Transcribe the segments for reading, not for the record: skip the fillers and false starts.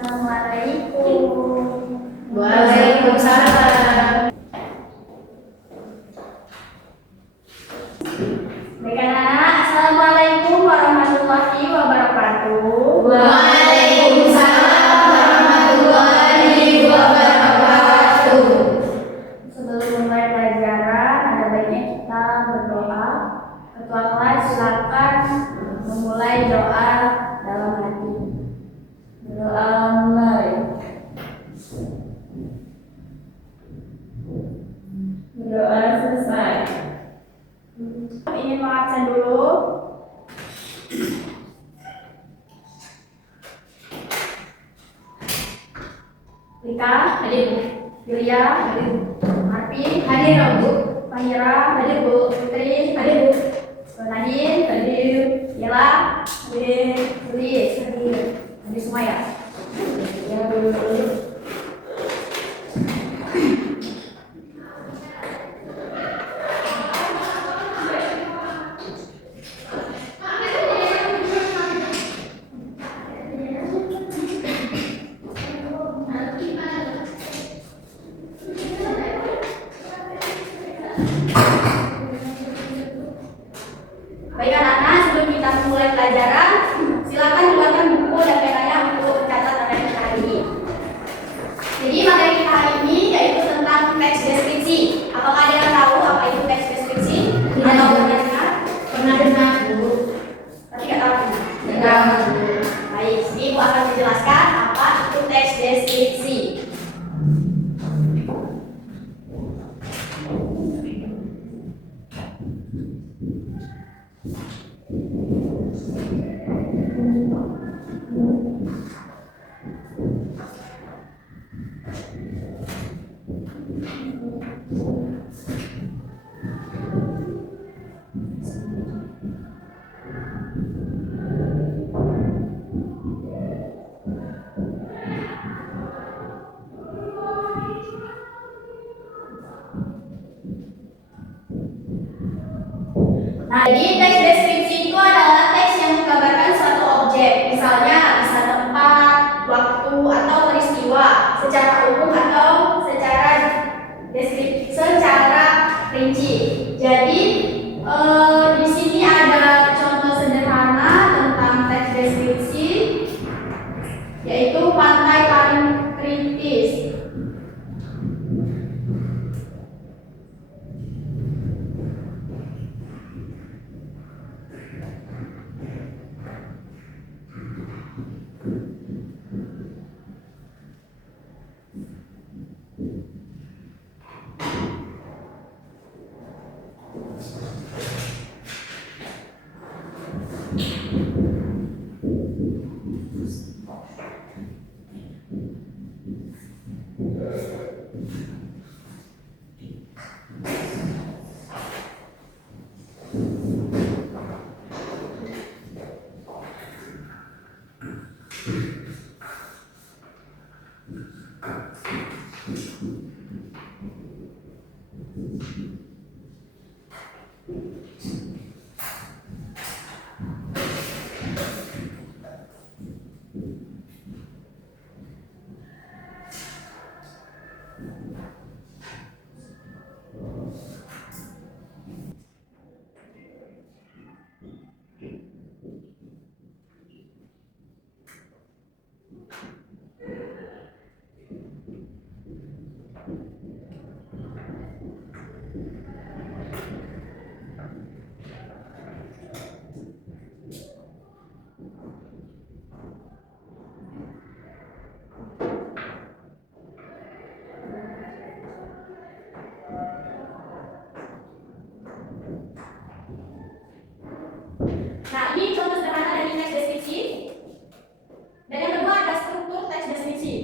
Assalamualaikum. Waalaikumsalam. Baik anak-anak, Assalamualaikum warahmatullahi wabarakatuh. Waalaikumsalam warahmatullahi wabarakatuh. Sebelum memulai pelajaran, ada baiknya kita berdoa. Ketua kelas silakan memulai doa dalam hati. Doa mulai. Doa selesai. Ingin mengabsen dulu. Lika, Hadir Bu. Yulia, Hadir Bu. Arfi, Hadir Bu. Fahira, Hadir Bu. Putri, Hadir Bu. Nadine, Hadir. Yela, Hadir. Tulis, hadir semua ya. Ya dulu. Baik anak-anak, sebelum kita memulai pelajaran, silakan keluarkan buku dan penanya untuk mencatat materi kita hari ini. Jadi materi kita hari ini yaitu tentang teks deskripsi. Apakah ada yang tahu apa itu teks deskripsi? Atau pernah dengar? Pernah dengar Bu? Tapi nggak tahu. Dengar. Baik, ini Ibu akan menjelaskan apa itu teks deskripsi. Nah, jadi teks deskripsi itu adalah teks yang menggambarkan suatu objek, misalnya bisa tempat, waktu, atau peristiwa secara umum atau secara deskripsi, secara rinci. Jadi di sini ada contoh sederhana tentang teks deskripsi, yaitu pantai paling kritis. Nah, ini contoh sederhana dari teks deskripsi. Dan yang kedua ada struktur teks deskripsi.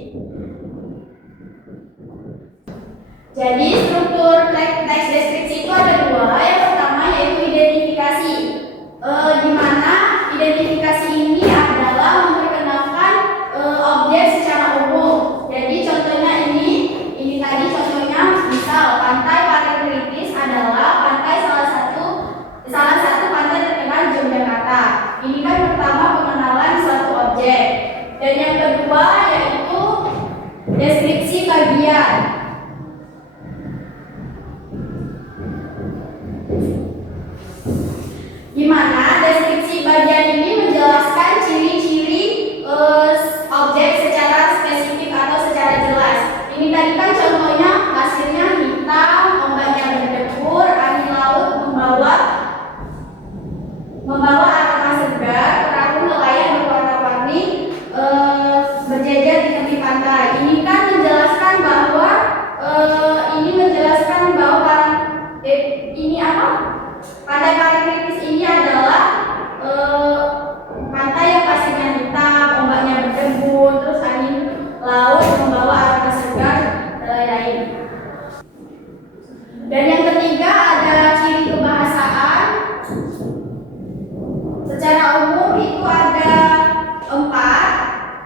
Jadi struktur teks deskripsi itu ada dua. Yang pertama yaitu identifikasi, di mana identifikasi ini adalah memperkenalkan objek secara umum. Jadi contohnya ini tadi contohnya misal pantai paling kritis adalah pantai salah satu pantai terkenal di Yogyakarta. Ini kan pertama pengenalan suatu objek. Dan yang kedua yaitu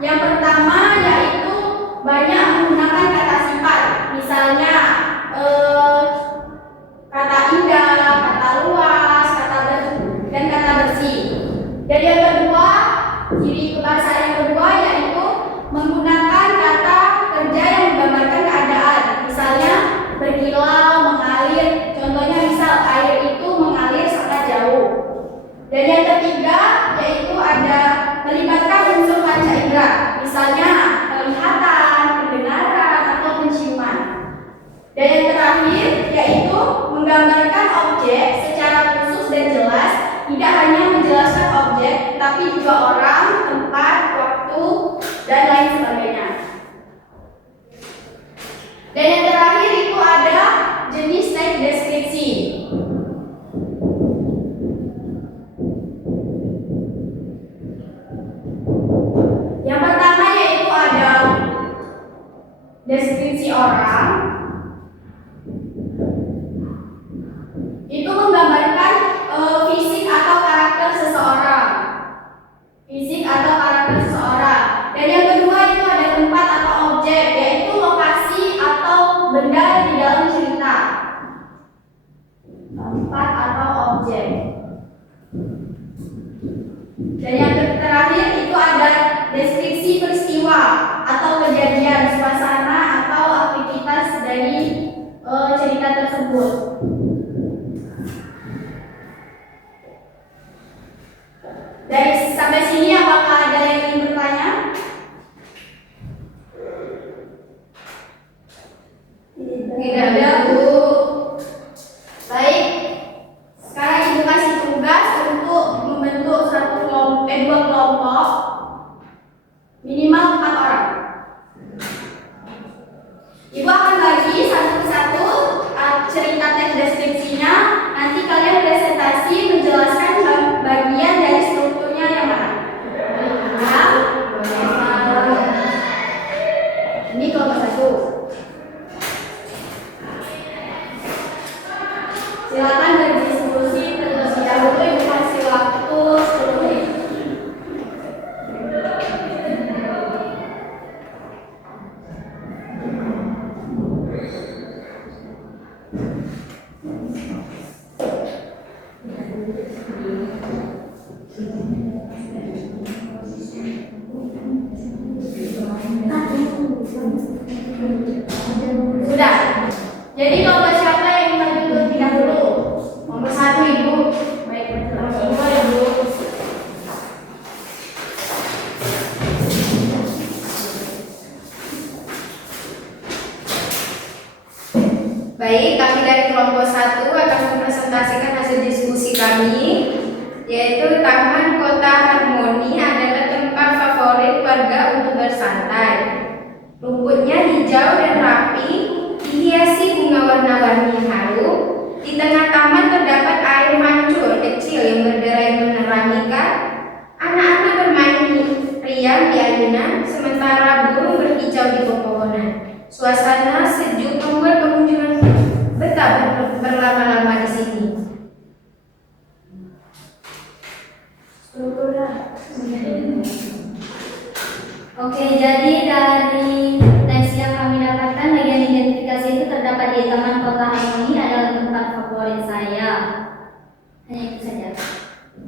Yang pertama yaitu banyak menggunakan kata sifat, misalnya kata indah, kata luas, dan kata bersih. Dan yang kedua, ciri kebahasaan yang kedua yaitu menggunakan kata kerja yang menggambarkan keadaan, misalnya berkilau, mengalir. Contohnya misal air itu mengalir sangat jauh. Dan yang ketiga yaitu ada melibatkan unsur panca indera, misalnya penglihatan, pendengaran, atau penciuman. Dan yang terakhir yaitu menggambarkan objek secara khusus dan jelas, tidak hanya menjelaskan objek, tapi juga orang, tempat, waktu, dan lain sebagainya. Dan yang terakhir itu ada jenis teks deskripsi. Yang pertama yaitu ada deskripsi orang. Itu menggambarkan fisik atau karakter seseorang. Fisik atau karakter seseorang. Dan yang kedua itu ada tempat atau objek, yaitu lokasi atau benda di dalam cerita. Tempat atau objek. Dan yang terakhir itu ada deskripsi peristiwa atau kejadian, suasana atau aktivitas dari cerita tersebut. Dari sampai sini apakah ada yang ingin bertanya? Tidak ada, Bu. Baik. Sekarang Ibu kasih tugas untuk membentuk dua kelompok minimal 4 orang. Ibu akan bagi satu persatu cerita teks deskripsinya. Nanti kalian presentasi menjelaskan bagian dari strukturnya yang mana. Ini kelompok 1. Silakan berdiskusi terlebih dahulu. Ibu kasih waktu 10 menit. Sudah. Jadi kelompok siapa yang maju terlebih dahulu? Nomor 1 Ibu. Baik, nomor 2 Ibu. Baik, kami dari kelompok 1 akan mempresentasikan hasil diskusi kami, yaitu Taman Kota Harmoni adalah tempat favorit warga untuk bersantai. Rumputnya hijau dan rapi, dihiasi bunga warna-warni harum. Di tengah taman terdapat air mancur kecil yang berderai menerangikan. Anak-anak bermain riang di ayunan, sementara burung berkicau di pepohonan. Suasana sejuk membuat pengunjung betah berlama-lama di sini. Oke, jadi dari teks yang kami dapatkan, bagian identifikasi itu terdapat di Taman Kota Harmoni adalah tempat favorit saya. Hanya itu saja.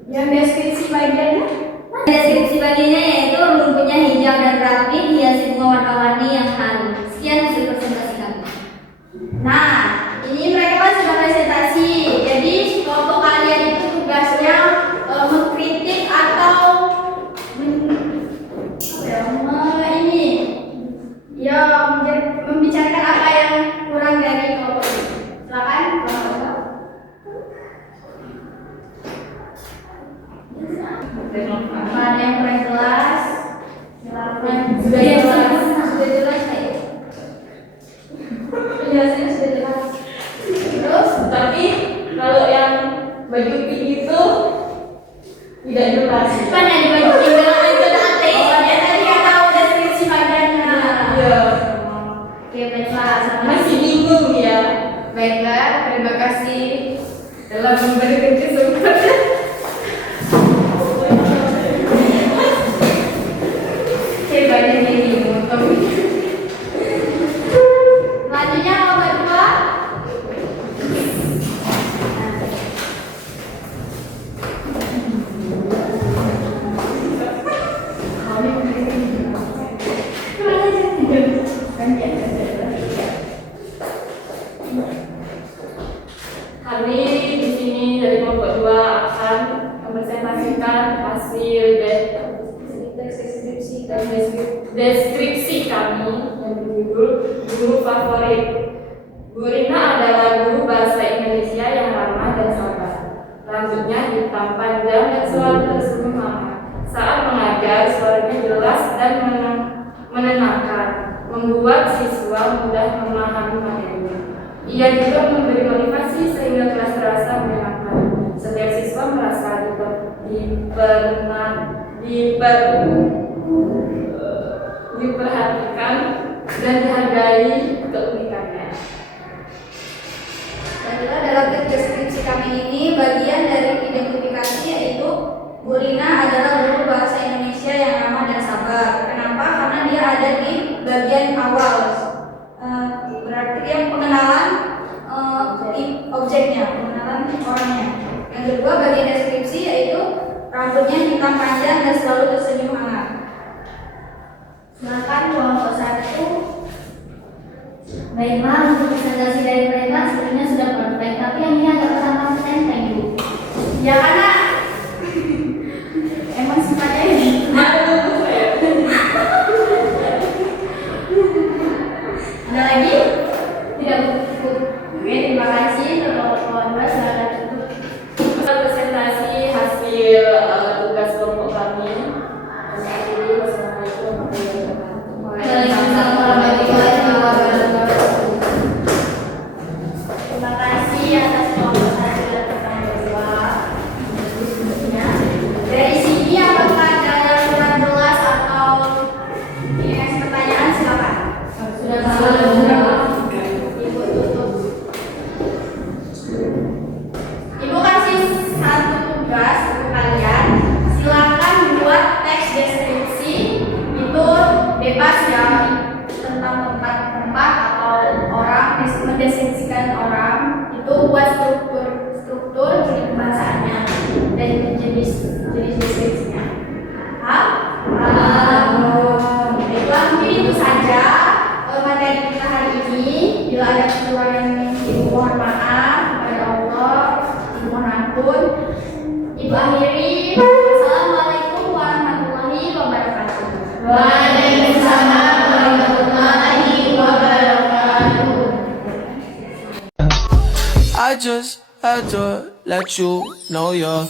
Yang deskripsi bagiannya? Deskripsi bagiannya yaitu rumputnya hijau dan rapi, dihiasi bunga warna-warni yang harum. Sekian hasil presentasi kami. Nah, ini mereka kan sudah presentasi. Jadi kelompok kalian itu tugasnya mengkritik atau membicarakan apa yang kurang dari kelompok ini. Silakan kelompok. Ada yang kurang jelas? Silakan. Sudah jelas. Sudah jelas ya? Penjelasannya sudah jelas. Terus, tapi kalau yang baju pink itu tidak jelas. Kan yang di baju pink itu nanti. Oh, dia tadi yang tahu deskripsi bagiannya. Iya. Oke, baiklah. Masih bingung ya. Baiklah, terima kasih telah memberi kesempatan. Hebatnya ini motor. Selanjutnya nomor 2. Kami di sini dari kelompok 2 akan mempresentasikan hasil deskripsi kami yang berjudul Guru Favorit. Bu Rina adalah guru bahasa Indonesia yang ramah dan sabar. Rambutnya hitam panjang dan selalu tersenyum hangat. Saat mengajar, suaranya jelas dan menenangkan, membuat siswa mudah memahami materi. Ia juga memberi motivasi sehingga kelas terasa menyenangkan. Setiap siswa merasa diperhatikan dan dihargai keunikannya. Baiklah, dalam deskripsi kami ini bagian dari identifikasi yaitu Bu Rina adalah guru bahasa Indonesia yang ramah dan sabar. Kenapa? Karena dia ada di bagian awal. Berarti dia pengenalan objeknya, pengenalan orangnya. Yang kedua bagian deskripsi yaitu rambutnya hitam panjang dan selalu tersenyum hangat. Silakan kelompok 1. Baiklah, untuk presentasi dari mereka sebenarnya sudah perfect, tapi yang ini agak kurang konsisten, Bu. Ya karena emang sifatnya ini. Ada lagi? Tidak cukup. Oke, terima kasih untuk kelompok 2. Silakan cukup. Presentasi hasil tugas kelompok kami. Wassalamualaikum Waalaikumsalam warahmatullahi wabarakatuh. Terima kasih atas kelompok 1 dan kelompok 2. Dari sini apakah ada yang kurang jelas atau ingin kasih pertanyaan, silakan. Ibu tutup. Ibu kasih satu tugas untuk kalian. Silakan buat teks deskripsi itu bebas ya, tentang tempat-tempat atau orang, mendeskripsikan orang itu buat struktur bahasaannya dan jenis deskripsinya. Baiklah, mungkin itu saja materi kita hari ini. Bila ada kekurangan, ibu mohon maaf kepada Allah, ibu mohon ampun. Ibu akhiri. Wassalamualaikum warahmatullahi wabarakatuh. Waalaikumsalam warahmatullahi wabarakatuh. I just had to let you know you're